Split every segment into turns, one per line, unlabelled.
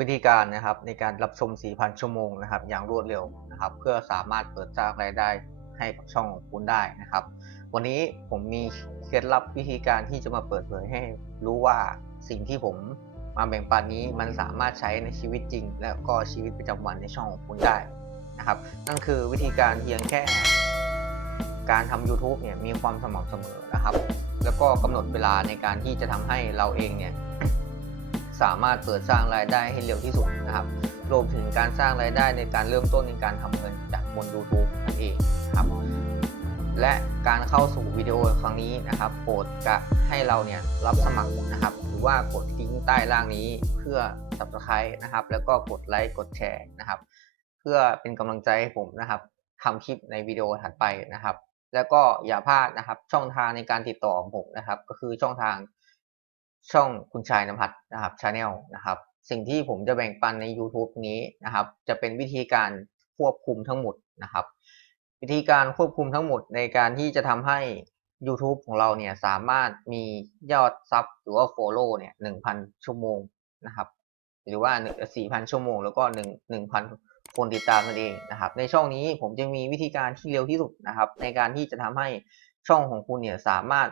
วิธีการนะครับในการรับชม 4,000 ชั่วโมงนะครับอย่างรวดเร็วนะครับ เพื่อสามารถเปิดสร้างรายได้ให้กับช่องของคุณได้นะครับ วันนี้ผมมีเคล็ดลับวิธีการที่จะมาเปิดเผยให้รู้ว่าสิ่งที่ผมมาแบ่งปันนี้มันสามารถใช้ในชีวิตจริง และก็ชีวิตประจำวันในช่องของคุณได้นะครับ นั่นคือวิธีการเพียงแค่ การทำ YouTube เนี่ยมีความสม่ำเสมอนะครับ แล้วก็กำหนดเวลาในการที่จะทำให้เราเองเนี่ย สามารถเปิดสร้างรายได้ให้เร็วที่สุดนะครับรวมถึงการสร้างรายได้ในการเริ่มต้นในการทำเงินจากบน YouTube นั่นเองครับ และการเข้าสู่วิดีโอครั้งนี้นะครับโปรดกะให้เราเนี่ยรับสมัครนะครับ หรือว่ากดลิงก์ใต้ล่างนี้เพื่อ subscribe นะครับ แล้วก็กดไลค์กดแชร์นะครับ เพื่อเป็นกำลังใจให้ผมนะครับทำคลิปในวิดีโอถัดไปนะครับ แล้วก็อย่าพลาดนะครับช่องทางในการติดต่อของผมนะครับ ก็คือช่องทาง ช่องคุณชายนภัทรนะครับชาแนลนะครับ สิ่งที่ผมจะแบ่งปันใน YouTube นี้นะครับ จะเป็นวิธีการควบคุมทั้งหมดนะครับ วิธีการควบคุมทั้งหมดในการที่จะทำให้ YouTube ของเราเนี่ยสามารถมียอดซับหรือว่า Follow เนี่ย1,000ชั่วโมงนะครับ หรือว่า4,000ชั่วโมง แล้วก็1 1,000คนติดตามนั่นเองนะครับ ในช่องนี้ผมจะมีวิธีการที่เร็วที่สุดนะครับ ในการที่จะทำให้ช่องของคุณเนี่ยสามารถ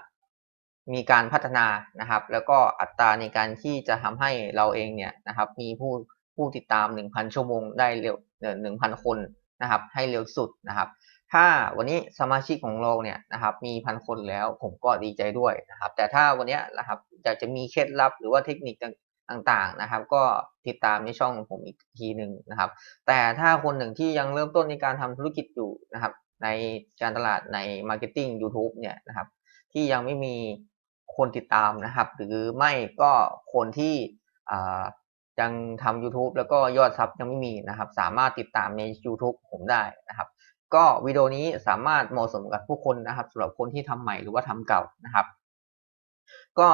มีการพัฒนานะครับ แล้วก็อัตราในการที่จะทำให้เราเองเนี่ยนะครับ มีผู้ผู้ติดตาม 1,000 ชั่วโมงได้เร็วเอ่อ1,000คนนะครับ ให้เร็วสุดนะครับ ถ้าวันนี้สมาชิกของเราเนี่ยนะครับ มีพันคนแล้วผมก็ดีใจด้วยนะครับ แต่ถ้าวันนี้นะครับอยากจะมีเคล็ดลับหรือว่าเทคนิคต่างๆนะครับ ก็ติดตามในช่องของผมอีกทีหนึ่งนะครับ แต่ถ้าคนหนึ่งที่ยังเริ่มต้นในการทำธุรกิจอยู่นะครับ ในการตลาดใน Marketing YouTube เนี่ยนะครับ ที่ยังไม่มี คนติดตามนะครับ หรือไม่ก็คนที่ยังทำ YouTube แล้วก็ยอดซับยังไม่มีนะครับ สามารถติดตามใน YouTube ผมได้นะครับ ก็วิดีโอนี้สามารถเหมาะสมกับผู้คนนะครับสำหรับคนที่ทำใหม่หรือว่าทำเก่านะครับ ก็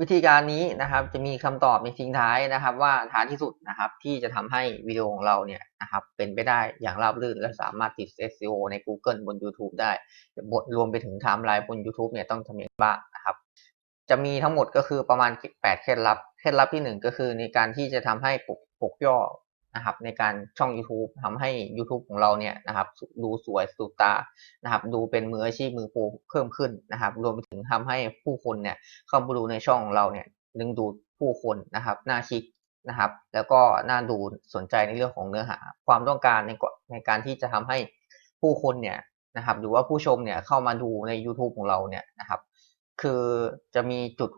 วิธีการนี้นะครับจะมีคำตอบในทิ้งท้ายนะครับ ว่าท้ายที่สุดนะครับที่จะทำให้วิดีโอของเราเนี่ยนะครับเป็นไปได้อย่างราบรื่นและสามารถติด SEO ใน Google บน YouTube ได้บทรวมไปถึงไทม์ไลน์บน YouTube เนี่ยต้องทำอย่างไรบ้างนะครับ จะมีทั้งหมดก็คือประมาณ 8 เคล็ดลับ เคล็ดลับที่ 1 ก็คือในการที่จะทำให้ปกปกย่อนะครับในการช่อง YouTube ทำให้ YouTube ของเราเนี่ยนะครับดูสวยสุดตานะครับดูเป็นมืออาชีพมือโปรเพิ่มขึ้นนะครับรวมไปถึงทำให้ผู้คนเนี่ยเข้ามาดูในช่องของเราเนี่ยดึงดูดผู้คนนะครับน่าคลิกนะครับ แล้วก็น่าดูสนใจในเรื่องของเนื้อหา ความต้องการในกในการที่จะทำให้ผู้คนเนี่ยนะครับหรือว่าผู้ชมเนี่ยเข้ามาดูใน YouTube ของเราเนี่ยนะครับ คือจะมีจุด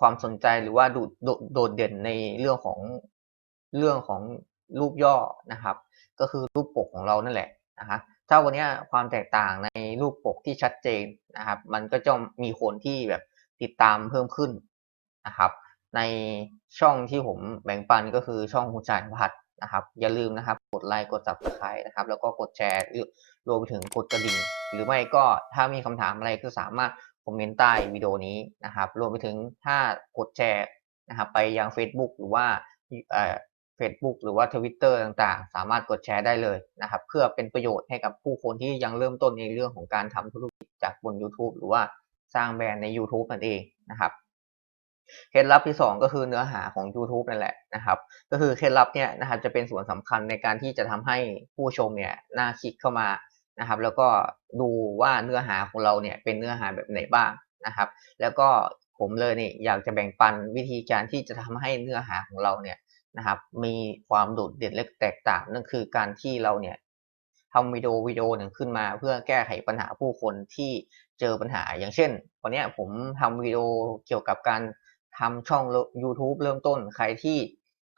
ความสนใจหรือว่าดูโดโดดเด่นในเรื่องของเรื่องของรูปย่อนะครับ ก็คือรูปปกของเรานั่นแหละนะฮะถ้าวันนี้ความแตกต่างในรูปปกที่ชัดเจนนะครับ มันก็จะมีคนที่แบบติดตามเพิ่มขึ้นนะครับ ในช่องที่ผมแบ่งปันก็คือช่องคุณชายนภัทรนะครับ อย่าลืมนะครับ กดไลค์กด Subscribe นะครับ แล้วก็กดแชร์รวมไปถึงกดกระดิ่ง หรือไม่ก็ถ้ามีคำถามอะไรก็สามารถ คอมเมนต์ใต้วิดีโอนี้นะครับ รวมไปถึงถ้ากดแชร์นะครับไปยัง Facebook หรือว่าเอ่อ Facebook หรือว่า Twitter ต่างๆ สามารถกดแชร์ได้เลยนะครับ เพื่อเป็นประโยชน์ให้กับผู้คนที่ยังเริ่มต้นในเรื่องของการทำธุรกิจจากบน YouTube หรือว่าสร้างแบรนด์ใน YouTube นั่นเองนะครับเคล็ดลับที่ 2 ก็คือเนื้อหาของ YouTube นั่นแหละนะครับ ก็คือเคล็ดลับเนี่ยนะครับจะเป็นส่วนสำคัญในการที่จะทำให้ผู้ชมเนี่ยน่าคลิกเข้ามา นะครับ แล้วก็ดูว่าเนื้อหาของเราเนี่ยเป็นเนื้อหาแบบไหนบ้างนะครับ แล้วก็ผมเลยเนี่ยอยากจะแบ่งปันวิธีการที่จะทำให้เนื้อหาของเราเนี่ยนะครับ มีความโดดเด่นและแตกต่างนั่นคือการที่เราเนี่ยทำวิดีโอวิดีโอหนึ่งขึ้นมาเพื่อแก้ไขปัญหาผู้คนที่เจอปัญหาอย่างเช่นวันนี้ผมทำวิดีโอเกี่ยวกับการทำช่อง YouTube เริ่มต้นใครที่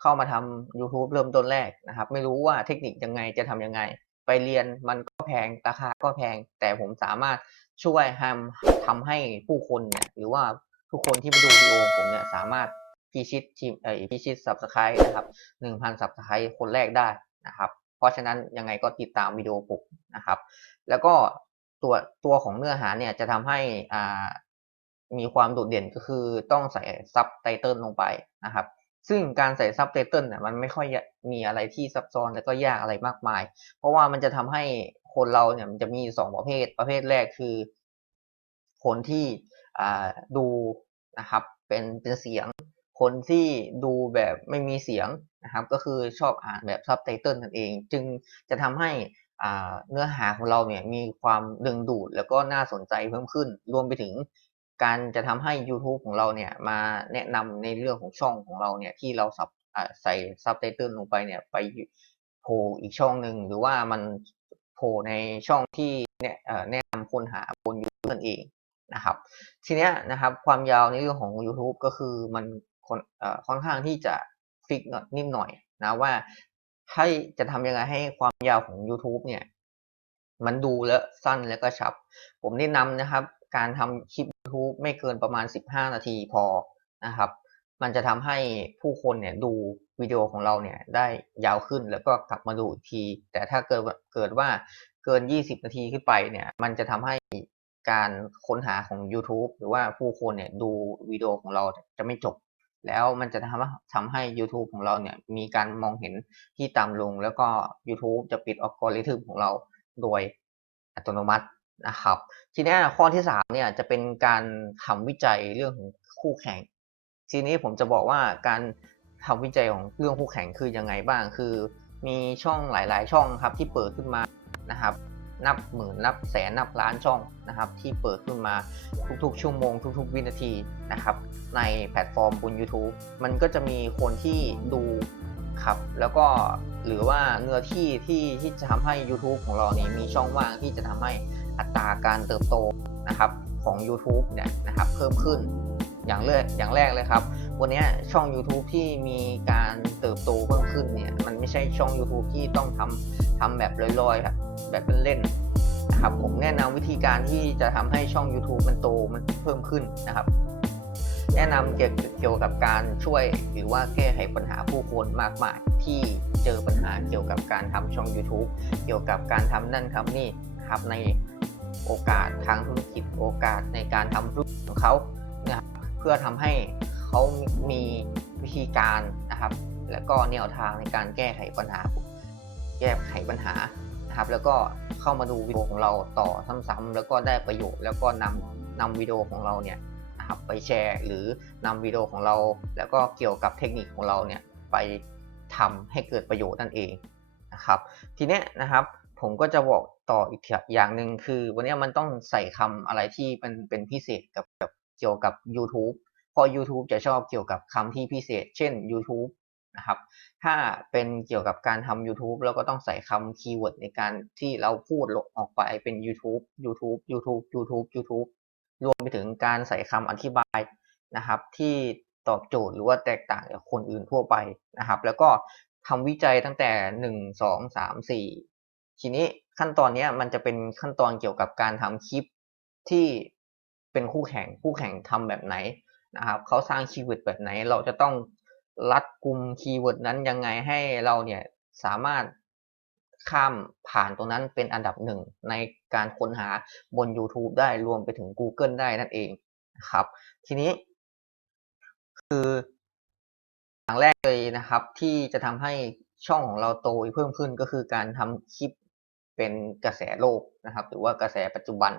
เข้ามาทำ YouTube เริ่มต้นแรกนะครับ ไม่รู้ว่าเทคนิคยังไงจะทำยังไง ไปเรียนมันก็แพงราคาก็แพง แต่ผมสามารถช่วยทำทำให้ผู้คนเนี่ยหรือว่าทุกคนที่มาดูวิดีโอผมเนี่ยสามารถพิชิตทีมเอ่อพิชิต Subscribe นะครับ1,000 Subscribe คนแรกได้นะครับ เพราะฉะนั้นยังไงก็ติดตามวิดีโอผมนะครับ แล้วก็ตัวตัวของเนื้อหาเนี่ยจะทำให้อ่ามีความโดดเด่นก็คือต้องใส่ซับไตเติลลงไปนะครับ ซึ่งการใส่ซับไตเติลเนี่ยมันไม่ค่อยมีอะไรที่ซับซ้อนแล้วก็ยากอะไรมากมาย เพราะว่ามันจะทำให้คนเราเนี่ยมันจะมีสองประเภทประเภทแรกคือ คนที่ดูนะครับเป็นเป็นเสียง คนที่ดูแบบไม่มีเสียงนะครับก็คือชอบอ่านแบบซับไตเติลนั่นเอง จึงจะทำให้เนื้อหาของเราเนี่ยมีความดึงดูดแล้วก็น่าสนใจเพิ่มขึ้น รวมไปถึง การจะทำให้ยูทูบของเราเนี่ยมาแนะนำในเรื่องของช่องของเราเนี่ยที่เราสับใส่ซับไตเติลลงไปเนี่ยไปโผล่อีกช่องหนึ่งหรือว่ามันโผล่ในช่องที่เนี่ยแนะนำคนหาบนยูทูบนั่นเองนะครับทีเนี้ยนะครับความยาวในเรื่องของ YouTube ก็คือมันค่อนค่อนข้างที่จะฟิกน่อยนิ่มหน่อยนะว่าให้จะทำยังไงให้ความยาวของ YouTube เนี่ยมันดูแล้วสั้นแล้วก็ชับ ผมแนะนำนะครับ การทำคลิป YouTube ไม่เกินประมาณ 15 นาทีพอนะครับ มันจะทำให้ผู้คนเนี่ยดูวิดีโอของเราเนี่ยได้ยาวขึ้นแล้วก็กลับมาดูอีกที แต่ถ้าเกิดว่าเกิดว่าเกิน 20 นาทีขึ้นไปเนี่ยมันจะทำให้การค้นหาของ YouTube หรือว่าผู้คนเนี่ยดูวิดีโอของเราจะไม่จบ แล้วมันจะทำให้ทำให้ YouTube ของเราเนี่ยมีการมองเห็นที่ต่ำลง แล้วก็ YouTube จะปิดอัลกอริทึมของเราโดยอัตโนมัติ นะครับ ทีนี้ข้อที่3เนี่ยจะเป็นการทำวิจัยเรื่องของคู่แข่ง ทีนี้ผมจะบอกว่าการทำวิจัยของเรื่องคู่แข่งคือยังไงบ้าง คือมีช่องหลาย ๆ ช่องครับที่เปิดขึ้นมานะครับนับหมื่นนับแสนนับล้านช่องนะครับ ที่เปิดขึ้นมาทุกๆ ชั่วโมง ทุก ๆ วินาทีนะครับ ในแพลตฟอร์มบน YouTube มันก็จะมีคนที่ดูครับ แล้วก็หรือว่าเนื้อที่ที่ที่จะทำให้ YouTube ของเรานี่มีช่องว่างที่จะทำให้ อัตราการเติบโตนะครับของ YouTube เนี่ยนะครับเพิ่มขึ้นอย่างแรกอย่างแรกเลยครับ วันนี้ช่อง YouTube ที่มีการเติบโตเพิ่มขึ้นเนี่ยมันไม่ใช่ช่อง YouTube ที่ต้องทำทำแบบลอยๆครับแบบเล่นๆนะครับผมแนะนำวิธีการที่จะทำให้ช่อง YouTube มันโตมันเพิ่มขึ้นนะครับ แนะนำเกี่ยวเกี่ยวกับการช่วยหรือว่าแก้ไขปัญหาผู้คนมากมายที่เจอปัญหาเกี่ยวกับการทำช่อง YouTube เกี่ยวกับการทำนั่นทำนี่ครับใน โอกาสทางธุรกิจโอกาสในการทำธุรกิจของเขานะครับเพื่อทำให้เขามีวิธีการนะครับ แล้วก็แนวทางในการแก้ไขปัญหา แก้ไขปัญหานะครับ แล้วก็เข้ามาดูวิดีโอของเราต่อซ้ำๆแล้วก็ได้ประโยชน์แล้วก็นำนำวิดีโอของเราเนี่ยนะครับไปแชร์ หรือนำวิดีโอของเรา แล้วก็เกี่ยวกับเทคนิคของเราเนี่ยไปทำให้เกิดประโยชน์นั่นเองนะครับ ทีเนี้ยนะครับผมก็จะบอก ต่ออีกอย่างหนึ่งคือ วันนี้มันต้องใส่คำอะไรที่เป็นเป็นพิเศษกับกับเกี่ยวกับ YouTube เพราะ YouTube จะชอบเกี่ยวกับคำที่พิเศษ เช่น YouTube นะครับ ถ้าเป็นเกี่ยวกับการทำ YouTube เราก็ต้องใส่คำคีย์เวิร์ดในการที่เราพูดออกไปเป็น YouTube YouTube YouTube YouTube YouTube รวมไปถึงการใส่คำอธิบายนะครับ ที่ตอบโจทย์หรือว่าแตกต่างจากคนอื่นทั่วไปนะครับ แล้วก็ทำวิจัยตั้งแต่หนึ่งสองสามสี่ทีนี้ ขั้นตอนนี้มันจะเป็นขั้นตอนเกี่ยวกับการทำคลิปที่เป็นคู่แข่งคู่แข่งทำแบบไหนนะครับเขาสร้างคีย์เวิร์ดแบบไหน เราจะต้องรัดกลุ่มคีย์เวิร์ดนั้นยังไงให้เราเนี่ยสามารถข้ามผ่านตรงนั้นเป็นอันดับหนึ่งในการค้นหาบน YouTube ได้รวมไปถึง Google ได้นั่นเองนะครับ ทีนี้ คืออย่างแรกเลยนะครับ ที่จะทำให้ช่องของเราโตเพิ่มขึ้นก็คือการทำคลิป เป็นกระแสโลกนะครับ หรือว่ากระแสปัจจุบัน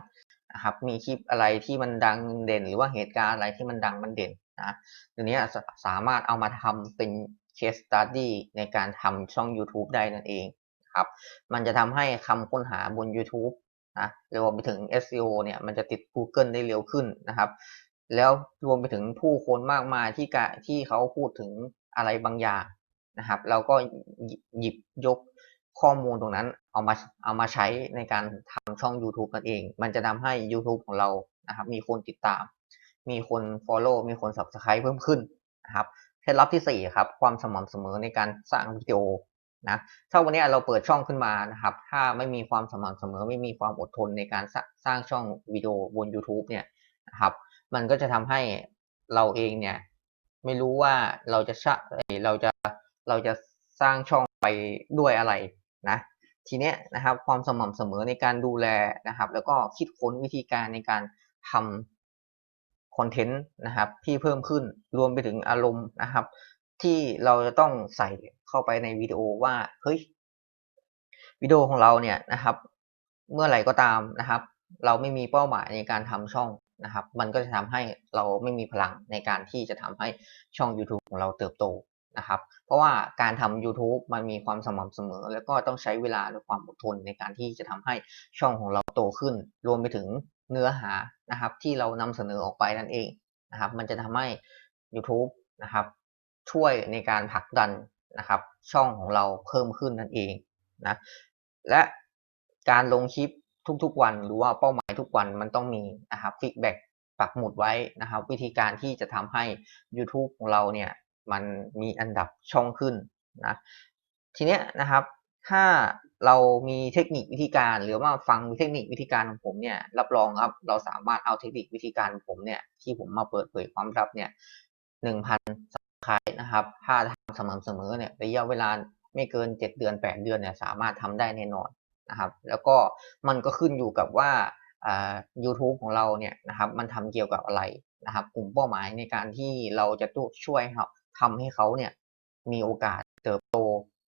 นะครับ มีคลิปอะไรที่มันดังเด่น หรือว่าเหตุการณ์อะไรที่มันดังมันเด่นนะทีนี้สามารถเอามาทำเป็น case study ในการทำช่อง YouTube ได้นั่นเองครับ มันจะทำให้คำค้นหาบน YouTube นะรวมไปถึง SEO เนี่ยมันจะติด Google ได้เร็วขึ้นนะครับ แล้วรวมไปถึงผู้คนมากมายที่กะที่เขาพูดถึงอะไรบางอย่างนะครับ เราก็หยิบยก ข้อมูลตรงนั้นเอามาเอามาใช้ในการทำช่อง YouTube นั่นเอง มันจะทำให้ YouTube ของเรานะครับมีคนติดตาม มีคน Follow มีคน Subscribe เพิ่มขึ้นนะครับเคล็ดลับที่ 4 ครับ ความสม่ำเสมอในการสร้างวิดีโอนะถ้าวันนี้เราเปิดช่องขึ้นมานะครับ ถ้าไม่มีความสม่ำเสมอไม่มีความอดทนในการสร้างช่องวิดีโอบน YouTube เนี่ยนะครับ มันก็จะทำให้เราเองเนี่ยไม่รู้ว่าเราจะชะเราจะเราจะสร้างช่องไปด้วยอะไร นะทีเนี้ยนะครับความสม่ำเสมอในการดูแลนะครับ แล้วก็คิดค้นวิธีการในการทำคอนเทนต์นะครับที่เพิ่มขึ้นรวมไปถึงอารมณ์นะครับ ที่เราจะต้องใส่เข้าไปในวิดีโอว่าเฮ้ยวิดีโอของเราเนี่ยนะครับ เมื่อไหร่ก็ตามนะครับ เราไม่มีเป้าหมายในการทำช่องนะครับ มันก็จะทำให้เราไม่มีพลังในการที่จะทำให้ช่อง YouTube ของเราเติบโตนะครับ เพราะว่าการทำ YouTube มันมีความสม่ำเสมอ แล้วก็ต้องใช้เวลาและความอดทนในการที่จะทำให้ช่องของเราโตขึ้น รวมไปถึงเนื้อหานะครับ ที่เรานำเสนอออกไปนั่นเองนะครับ มันจะทำให้ YouTube นะครับ ช่วยในการผลักดันนะครับ ช่องของเราเพิ่มขึ้นนั่นเองนะและการลงคลิปทุกๆวันหรือว่าเป้าหมายทุกวันมันต้องมีนะครับฟีดแบ็กปักหมุดไว้นะครับ วิธีการที่จะทำให้ YouTube ของเราเนี่ย มันมีอันดับช่องขึ้นนะทีเนี้ยนะครับ ถ้าเรามีเทคนิควิธีการ หรือว่าฟังเทคนิควิธีการของผมเนี่ยรับรองครับเราสามารถเอาเทคนิควิธีการของผมเนี่ยที่ผมมาเปิดเผยความลับเนี่ย1,000 Subscribe นะครับถ้าทำสม่ำเสมอเนี่ยระยะเวลาไม่เกิน 7 เดือน 8 เดือนเนี่ยสามารถทำได้แน่นอนนะครับ แล้วก็มันก็ขึ้นอยู่กับว่าอ่ายูทูบของเราเนี่ยนะครับมันทำเกี่ยวกับอะไรนะครับกลุ่มเป้าหมายในการที่เราจะช่วย เขาทำให้เขาเนี่ยมีโอกาสเติบโต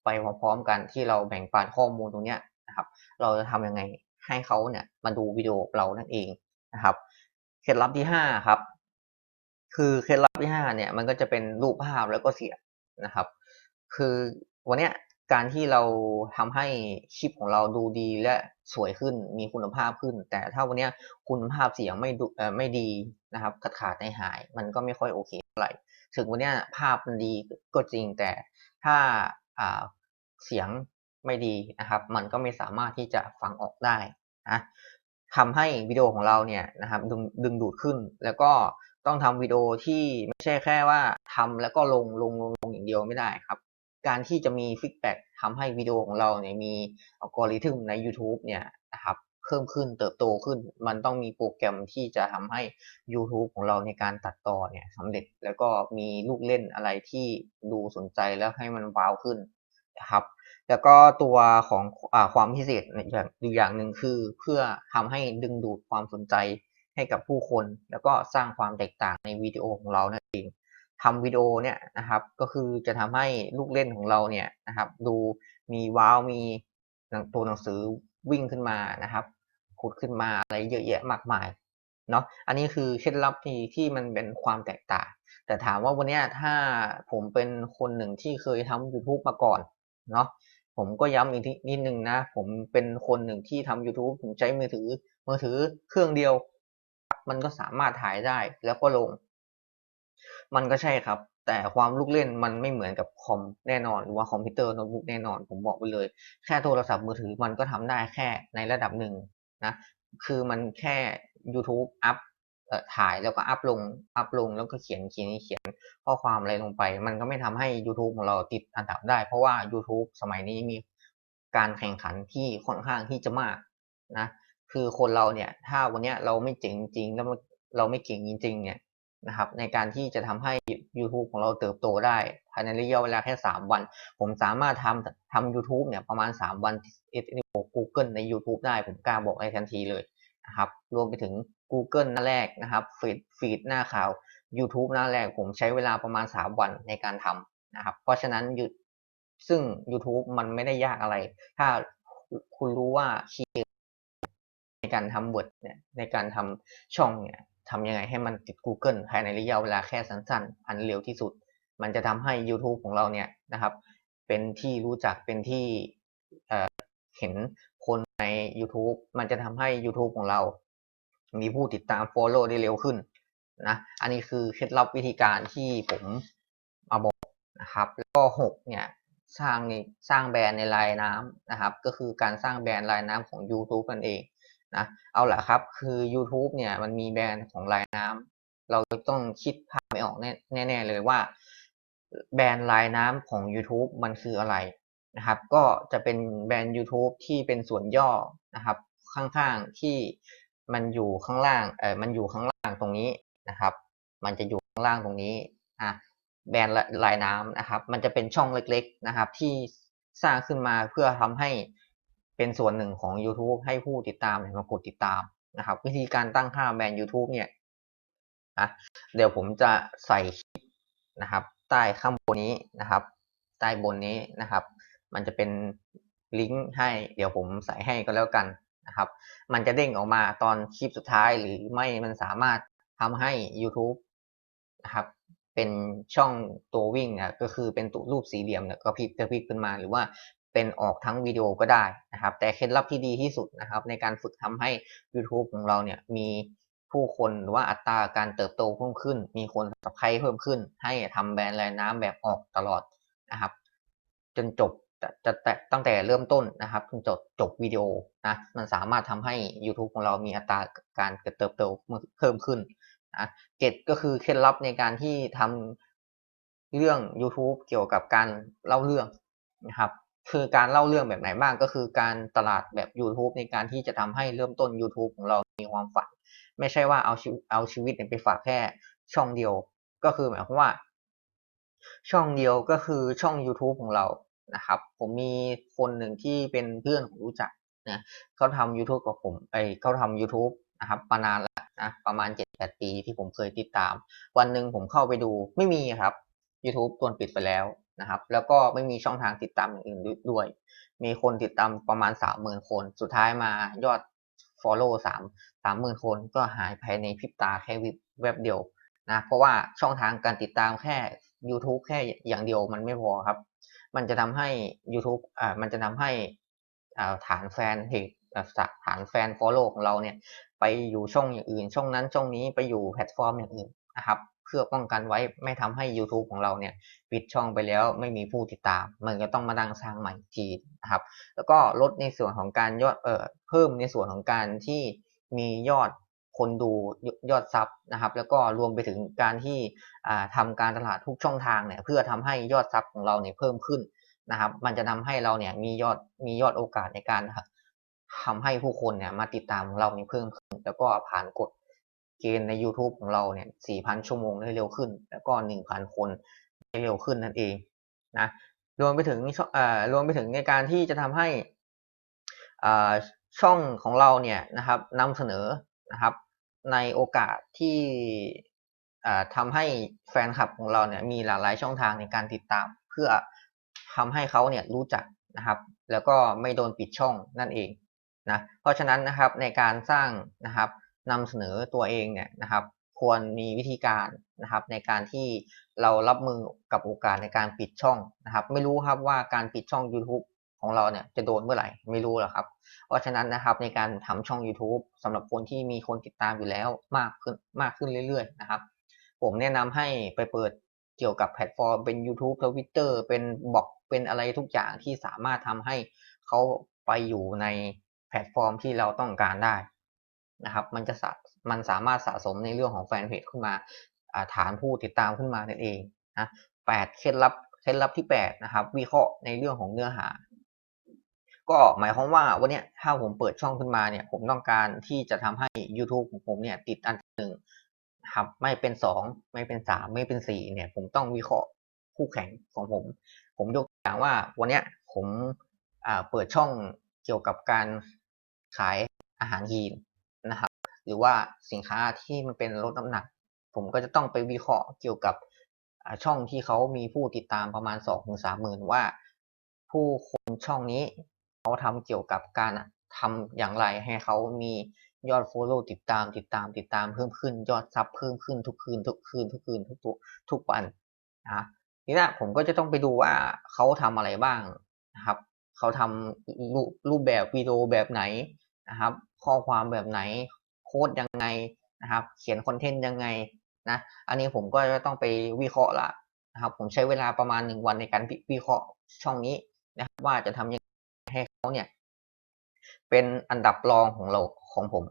ไปพร้อมๆกันที่เราแบ่งปันข้อมูลตรงเนี้ยนะครับ เราจะทำยังไงให้เขาเนี่ยมาดูวิดีโอเรานั่นเองนะครับเคล็ดลับที่5ครับ คือเคล็ดลับที่5เนี่ยมันก็จะเป็นรูปภาพแล้วก็เสียงนะครับ คือวันเนี้ยการที่เราทำให้คลิปของเราดูดีและ สวยขึ้นมีคุณภาพขึ้น แต่ถ้าวันนี้คุณภาพเสียงไม่ดูไม่ดีนะครับขาดๆหาย มันก็ไม่ค่อยโอเคเท่าไหร่ถึงวันนี้ภาพมันดีก็จริงแต่ถ้าอ่าเสียงไม่ดีนะครับ มันก็ไม่สามารถที่จะฟังออกได้นะทำให้วิดีโอของเราเนี่ยนะครับดึงดึงดูดขึ้น แล้วก็ต้องทำวิดีโอที่ไม่ใช่แค่ว่าทำแล้วก็ลงลงลงลงอย่างเดียวไม่ได้ครับ การที่จะมีฟีดแบ็ก ทำให้วิดีโอของเราเนี่ยมี algorithm ในยูทูบเนี่ยนะครับเพิ่มขึ้นเติบโตขึ้น มันต้องมีโปรแกรมที่จะทำให้ยูทูบของเราในการตัดต่อเนี่ยสำเร็จแล้วก็มีลูกเล่นอะไรที่ดูสนใจแล้วให้มันว้าวขึ้นนะครับแล้วก็ตัวของอความพิเศษอย่างอีกอย่างหนึ่งคือเพื่อทำให้ดึงดูดความสนใจให้กับผู้คน แล้วก็สร้างความแตกต่างในวิดีโอของเรานั่นเอง ทำวิดีโอเนี่ยนะครับ ก็คือจะทำให้ลูกเล่นของเราเนี่ยนะครับ ดูมีว้าวมีตัวหนังสือวิ่งขึ้นมานะครับผุดขึ้นมาอะไรเยอะแยะมากมายเนาะอันนี้คือเคล็ดลับที่ที่มันเป็นความแตกต่าง แต่ถามว่าวันนี้ถ้าผมเป็นคนหนึ่งที่เคยทำยูทูบมาก่อนเนาะผมก็ย้ำอีกทีนิดหนึ่งนะ ผมเป็นคนหนึ่งที่ทำยูทูบผมใช้มือถือ มือถือเครื่องเดียว มันก็สามารถถ่ายได้แล้วก็ลง มันก็ใช่ครับ แต่ความลูกเล่นมันไม่เหมือนกับคอมแน่นอนหรือว่าคอมพิวเตอร์โน้ตบุ๊กแน่นอน ผมบอกไว้เลย แค่โทรศัพท์มือถือมันก็ทำได้แค่ในระดับหนึ่งนะคือมันแค่ยูทูบอัปเอ่อถ่ายแล้วก็อัปลงอัปลงแล้วก็เขียนเขียนเขียนข้อความอะไรลงไป มันก็ไม่ทำให้ยูทูบของเราติดอันดับได้ เพราะว่ายูทูบสมัยนี้มีการแข่งขันที่ค่อนข้างที่จะมากนะคือคนเราเนี่ยถ้าวันเนี้ยเราไม่เจ๋งจริงแล้วเราไม่เก่งจริง ๆ เนี่ย นะครับในการที่จะทำให้ยูทูบของเราเติบโตได้ภายในระยะเวลาแค่ 3 วัน ผมสามารถทำทำยูทูบเนี่ยประมาณ 3 วัน SEO Google ในยูทูบได้ผมกล้าบอกได้ทันทีเลยนะครับรวมไปถึง Google หน้าแรกนะครับฟีดฟีดหน้าข่าวยูทูบหน้าแรกผมใช้เวลาประมาณ 3 วันในการทำนะครับเพราะฉะนั้นยซึ่งยูทูบมันไม่ได้ยากอะไร ถ้าคุณรู้ว่าคีย์ในการทำ Word เนี่ยในการทำช่องเนี่ย ทำยังไงให้มันติด Google ภายในระยะเวลาแค่สั้นๆ อันเร็วที่สุด มันจะทำให้ยูทูบของเราเนี่ยนะครับ เป็นที่รู้จักเป็นที่เเห็นคนในยูทูบมันจะทำให้ยูทูบของเรา มีผู้ติดตามฟอลโลว์ได้เร็วขึ้นนะ อันนี้คือเคล็ดลับวิธีการที่ผมมาบอกนะครับ แล้วก็6เนี่ยสร้างในสร้างแบรนด์ในลายน้ำนะครับ ก็คือการสร้างแบรนด์ลายน้ำของยูทูบนั่นเอง นะเอาละครับคือยูทูบเนี่ยมันมีแบรนด์ของลายน้ำเราต้องคิดภาพไม่ออกแน่ๆเลยว่า แบรนด์ลายน้ำของยูทูบมันคืออะไรนะครับ ก็จะเป็นแบรนด์ยูทูบที่เป็นส่วนย่อนะครับข้างๆที่มันอยู่ข้างล่างเออมันอยู่ข้างล่างตรงนี้นะครับ มันจะอยู่ข้างล่างตรงนี้อะแบรนด์ลายน้ำนะครับ มันจะเป็นช่องเล็กๆนะครับ ที่สร้างขึ้นมาเพื่อทำให้ เป็นส่วนหนึ่งของยูทูบให้ผู้ติดตามเนี่ยมากดติดตามนะครับ วิธีการตั้งค่าแบรนด์ยูทูบเนี่ยนะเดี๋ยวผมจะใส่คลิปนะครับ ใต้ข้างบนนี้นะครับ ใต้บนนี้นะครับ มันจะเป็นลิงก์ให้ เดี๋ยวผมใส่ให้ก็แล้วกันนะครับ มันจะเด้งออกมาตอนคลิปสุดท้ายหรือไม่มันสามารถทำให้ YouTube นะครับเป็นช่องตัววิ่งนี่ยก็คือเป็นตัวรูปสี่เหลี่ยมเนี่ยก็พลิกจะพลิกขึ้นมา หรือว่า เป็นออกทั้งวิดีโอก็ได้นะครับ แต่เคล็ดลับที่ดีที่สุดนะครับ ในการฝึกทำให้ YouTube ของเราเนี่ยมีผู้คนหรือว่าอัตราการเติบโตเพิ่มขึ้น มีคนสับไครเพิ่มขึ้น ให้ทำแบรนด์แลนน้ำแบบออกตลอดนะครับ จนจบจะแต่ตั้งแต่เริ่มต้นนะครับจนจบจบวิดีโอนะมันสามารถทำให้ YouTube ของเรามีอัตราการเติบโตเพิ่มขึ้นนะเจ็ดก็คือเคล็ดลับในการที่ทำเรื่อง YouTube เกี่ยวกับการเล่าเรื่องนะครับ คือการเล่าเรื่องแบบไหนบ้างก็คือการตลาดแบบ YouTube ในการที่จะทำให้เริ่มต้น YouTube ของเรามีความฝัน ไม่ใช่ว่าเอาชีวิตเอาชีวิตไปฝากแค่ช่องเดียว ก็คือหมายความว่า ช่องเดียวก็คือช่อง YouTube ของเรานะครับ ผมมีคนหนึ่งที่เป็นเพื่อนผมรู้จักนะเขาทำ YouTube กับผมไอเขาทำ YouTube นะครับมานานแล้วนะประมาณ 7-8 ปีที่ผมเคยติดตาม วันหนึ่งผมเข้าไปดูไม่มีครับ YouTube ตัวปิดไปแล้ว นะครับ แล้วก็ไม่มีช่องทางติดตามอย่างอื่นด้วย มีคนติดตามประมาณ30,000คน สุดท้ายมายอด Follow 3 30,000คนก็หายภายในพริบตาแค่แวบเดียวนะ เพราะว่าช่องทางการติดตามแค่ YouTube แค่อย่างเดียวมันไม่พอครับ มันจะทำให้ YouTube อ่ามันจะทำให้อ่าฐานแฟนเพจฐานแฟน Follow ของเราเนี่ย ไปอยู่ช่องอย่างอื่น ช่องนั้นช่องนี้ไปอยู่แพลตฟอร์มอย่างอื่นนะครับ เพื่อป้องกันไว้ไม่ทำให้ YouTube ของเราเนี่ยปิดช่องไปแล้วไม่มีผู้ติดตาม มันก็ต้องมาดังสร้างใหม่ทีนะครับ แล้วก็ลดในส่วนของการยอดเอ่อเพิ่มในส่วนของการที่มียอดคนดูยอดซับนะครับ แล้วก็รวมไปถึงการที่ทำการตลาดทุกช่องทางเนี่ยเพื่อทำให้ยอดซับของเราเนี่ยเพิ่มขึ้นนะครับ มันจะทำให้เราเนี่ยมียอดมียอดโอกาสในการทำให้ผู้คนเนี่ยมาติดตามเราเนี่ยเพิ่มขึ้น แล้วก็ผ่านกฎ เกณฑ์ใน YouTube ของเราเนี่ย 4,000 ชั่วโมงได้เร็วขึ้น แล้วก็ 1,000 คนได้เร็วขึ้นนั่นเองนะ รวมไปถึงรวมไปถึงในการที่จะทำให้ช่องของเราเนี่ยนะครับนำเสนอนะครับ ในโอกาสที่ทำให้แฟนคลับของเราเนี่ยมีหลากหลายช่องทางในการติดตาม เพื่อทำให้เขาเนี่ยรู้จักนะครับ แล้วก็ไม่โดนปิดช่องนั่นเองนะ เพราะฉะนั้นนะครับในการสร้างนะครับ นำเสนอตัวเองเนี่ยนะครับ ควรมีวิธีการนะครับ ในการที่เรารับมือกับโอกาสในการปิดช่องนะครับ ไม่รู้ครับว่าการปิดช่อง YouTube ของเราเนี่ยจะโดนเมื่อไหร่ไม่รู้หรอกครับเพราะฉะนั้นนะครับในการทำช่อง YouTube สำหรับคนที่มีคนติดตามอยู่แล้วมากขึ้นมากขึ้นเรื่อยๆนะครับ ผมแนะนำให้ไปเปิดเกี่ยวกับแพลตฟอร์มเป็น YouTube Twitter เป็นบล็อกเป็นอะไรทุกอย่างที่สามารถทำให้เขาไปอยู่ในแพลตฟอร์มที่เราต้องการได้ นะครับมันจะมันสามารถสะสมในเรื่องของแฟนเพจขึ้นมาฐานผู้ติดตามขึ้นมานั่นเองนะแปดเคล็ดลับเคล็ดลับที่แปดนะครับวิเคราะห์ในเรื่องของเนื้อหา ก็หมายความว่าวันนี้ถ้าผมเปิดช่องขึ้นมาเนี่ยผมต้องการที่จะทำให้ YouTube ของผมเนี่ยติดอันหนึ่งครับไม่เป็นสองไม่เป็นสามไม่เป็นสี่เนี่ยผมต้องวิเคราะห์คู่แข่งของผม ผมยกตัวอย่างว่าวันนี้ผมเปิดช่องเกี่ยวกับการขายอาหารยีน นะครับ หรือว่าสินค้าที่มันเป็นลดน้ำหนัก ผมก็จะต้องไปวิเคราะห์เกี่ยวกับช่องที่เขามีผู้ติดตามประมาณสองถึงสามหมื่นว่า ผู้คนช่องนี้เขาทำเกี่ยวกับการทำอย่างไรให้เขามียอด follow ติดตามติดตามติดตามเพิ่มขึ้น ยอดซับเพิ่มขึ้นทุกคืนทุกคืนทุกคืนทุกทุกทุกวันนะทีนี้ผมก็จะต้องไปดูว่าเขาทำอะไรบ้างนะครับเขาทำรูรูปแบบวิดีโอแบบไหนนะครับ ข้อความแบบไหน โค้ดยังไงนะครับ เขียนคอนเทนต์ยังไงนะ อันนี้ผมก็จะต้องไปวิเคราะห์ละนะครับ ผมใช้เวลาประมาณหนึ่งวันในการวิเคราะห์ช่องนี้นะครับ ว่าจะทำยังไงให้เขาเนี่ย เป็นอันดับรองของเราของผม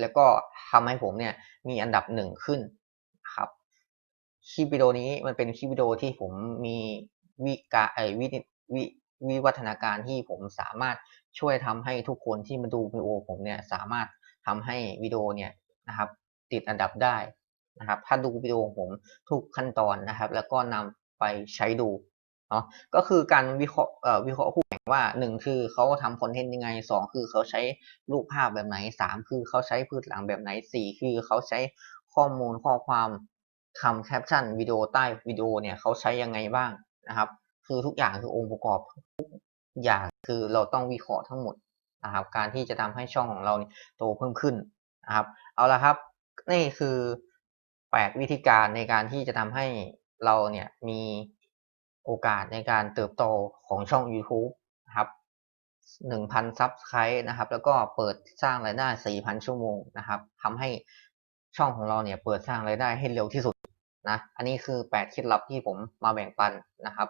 แล้วก็ทำให้ผมเนี่ยมีอันดับหนึ่งขึ้นครับคลิปวิดีโอนี้มันเป็นคลิปวิดีโอที่ผมมีวิกาไอวิวิวิวัฒนาการที่ผมสามารถ ช่วยทำให้ทุกคนที่มาดูวิดีโอผมเนี่ยสามารถทำให้วิดีโอเนี่ยนะครับ ติดอันดับได้นะครับ ถ้าดูวิดีโอของผมทุกขั้นตอนนะครับ แล้วก็นำไปใช้ดูเนาะก็คือการวิเคราะห์วิเคราะห์คู่แข่งว่าหนึ่งคือเขาทำคอนเทนต์ยังไงสองคือเขาใช้รูปภาพแบบไหนสามคือเขาใช้พื้นหลังแบบไหนสี่คือเขาใช้ข้อมูลข้อความคำแคปชั่นวิดีโอใต้วิดีโอเนี่ยเขาใช้ยังไงบ้างนะครับ คือทุกอย่างคือองค์ประกอบทุกอย่าง คือเราต้องวิเคราะห์ทั้งหมดนะครับการที่จะทำให้ช่องของเราเนี่ยโตเพิ่มขึ้นนะครับเอาละครับนี่คือ 8 วิธีการในการที่จะทำให้เราเนี่ยมีโอกาสในการเติบโตของช่องยูทูบนะครับ1,000ซับสไครต์นะครับ แล้วก็เปิดสร้างรายได้ 4,000 ชั่วโมงนะครับทำให้ช่องของเราเนี่ยเปิดสร้างรายได้ให้เร็วที่สุดนะ อันนี้คือ 8 เคล็ดลับที่ผมมาแบ่งปันนะครับ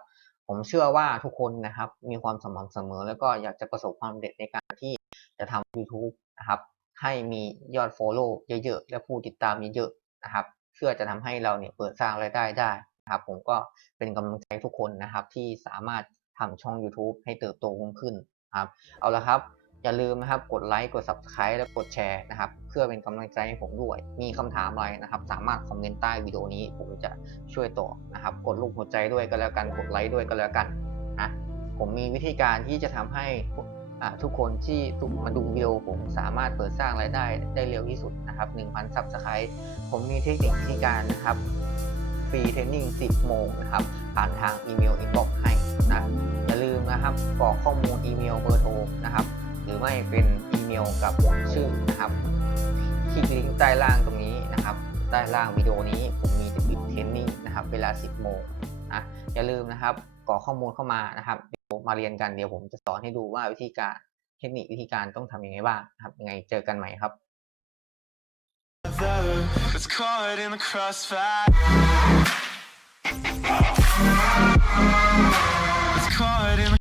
ผมเชื่อว่าทุกคนนะครับ มีความสม่ำเสมอ แล้วก็อยากจะประสบความสำเร็จในการที่จะทำ YouTube นะครับ ให้มียอด Follow เยอะๆ และผู้ติดตามเยอะๆนะครับ เพื่อจะทำให้เราเนี่ยเปิดสร้างรายได้ได้นะครับ ผมก็เป็นกำลังใจทุกคนนะครับ ที่สามารถทำช่อง YouTube ให้เติบโตขึ้นนะครับ เอาละครับ อย่าลืมนะครับ กดไลค์ กด Subscribe และกดแชร์นะครับ เพื่อเป็นกำลังใจให้ผมด้วย มีคำถามอะไรนะครับ สามารถคอมเมนต์ใต้วิดีโอนี้ผมจะช่วยตอบนะครับ กดรูปหัวใจด้วยก็แล้วกัน กดไลค์ด้วยก็แล้วกันนะ ผมมีวิธีการที่จะทำให้ทุกคนที่มาดูวิดีโอผมสามารถเปิดสร้างรายได้ได้เร็วที่สุดนะครับ 1,000 Subscribe ผมมีเทคนิควิธีการนะครับฟรีเทรนนิ่ง 10 โมงนะครับ ผ่านทางอีเมลอินบ็อกให้นะอย่าลืมนะครับกรอกข้อมูลอีเมลเบอร์โทรนะครับ หรือไม่เป็นอีเมลกับชื่อนะครับ คลิกลิงก์ใต้ล่างตรงนี้นะครับ ใต้ล่างวิดีโอนี้ผมมีติดเทรนนิ่งนะครับ เวลา 10 โมงนะอย่าลืมนะครับกรอกข้อมูลเข้ามานะครับเดี๋ยวมาเรียนกันเดี๋ยวผมจะสอนให้ดูว่าวิธีการเทคนิควิธีการต้องทำยังไงบ้างครับยังไงเจอกันใหม่ครับ
It's caught in the crossfire. It's caught in the